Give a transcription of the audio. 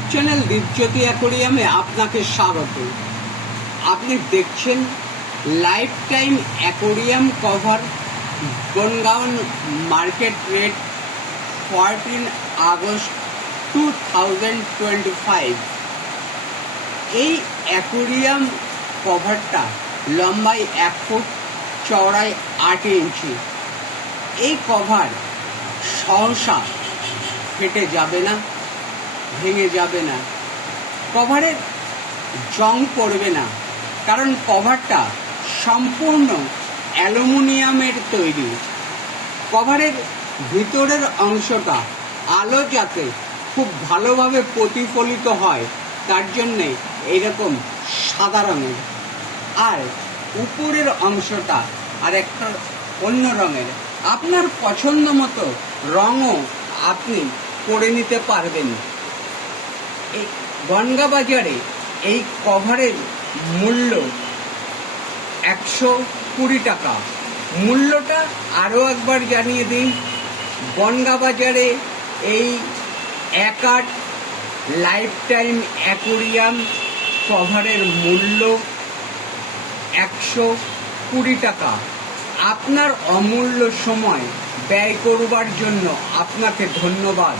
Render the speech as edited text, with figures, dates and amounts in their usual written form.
YouTube channel Dipjyoti অ্যাকোরিয়ামে আপনাকে স্বাগত। আপনি দেখছেন life time aquarium cover, Bongaon market rate 14 August 2025। এই অ্যাকোরিয়াম কভারটা লম্বায় 1 ফুট, চওড়ায় 8 ইঞ্চি। এই কভার সহসা ফেটে যাবে না, ভেঙে যাবে না, কভারের জং পড়বে না, কারণ কভারটা সম্পূর্ণ অ্যালুমিনিয়ামের তৈরি। কভারের ভিতরের অংশটা আলো যাতে খুব ভালোভাবে প্রতিফলিত হয় তার জন্যে এইরকম সাদা রঙের, আর উপরের অংশটা আর একটা অন্য রঙের। আপনার পছন্দ মতো রঙও আপনি করে নিতে পারবেন। এই বনগাঁ বাজারে এই কভারের মূল্য 120 টাকা। মূল্যটা আরও একবার জানিয়ে দিই, বনগাঁ বাজারে এই 1 আট লাইফ টাইম অ্যাকোরিয়াম কভারের মূল্য 120 টাকা। আপনার অমূল্য সময় ব্যয় করবার জন্য আপনাকে ধন্যবাদ।